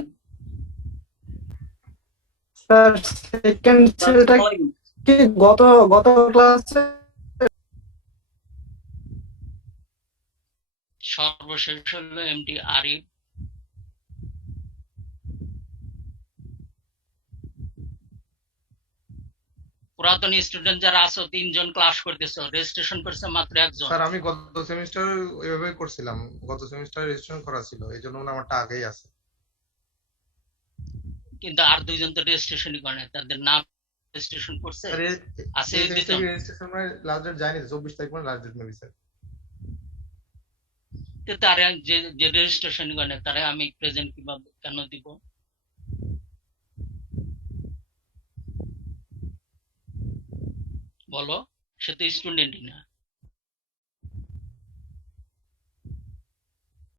স্যার সেকেন্ড সেলটা কি গত গত ক্লাসে সর্বশেষ হলো এমডি আরিফ। পুরাতন স্টুডেন্ট যারা আছো 3 জন ক্লাস করতেছো, রেজিস্ট্রেশন করছে মাত্র 1 জন। স্যার আমি গত সেমিস্টার ওইভাবে করছিলাম, গত সেমিস্টার রেজিস্ট্রেশন করা ছিল, এই জন্য মনে হয় আমারটা আগেই আছে। কিন্তু আর 2 জন তো রেজিস্ট্রেশনই করে নাই, তাদের নাম রেজিস্ট্রেশন করছে স্যার আছে এই দুজন। রেজিস্ট্রেশন মানে লাস্ট ডেট যায়নি, 24 তারিখ মানে লাস্ট ডেট মেবি স্যার। তো তারা যে রেজিস্ট্রেশন করে নাই তারা আমি প্রেজেন্ট কিভাবে কেন দিব? বলো, সে তো স্টুডেন্টই না।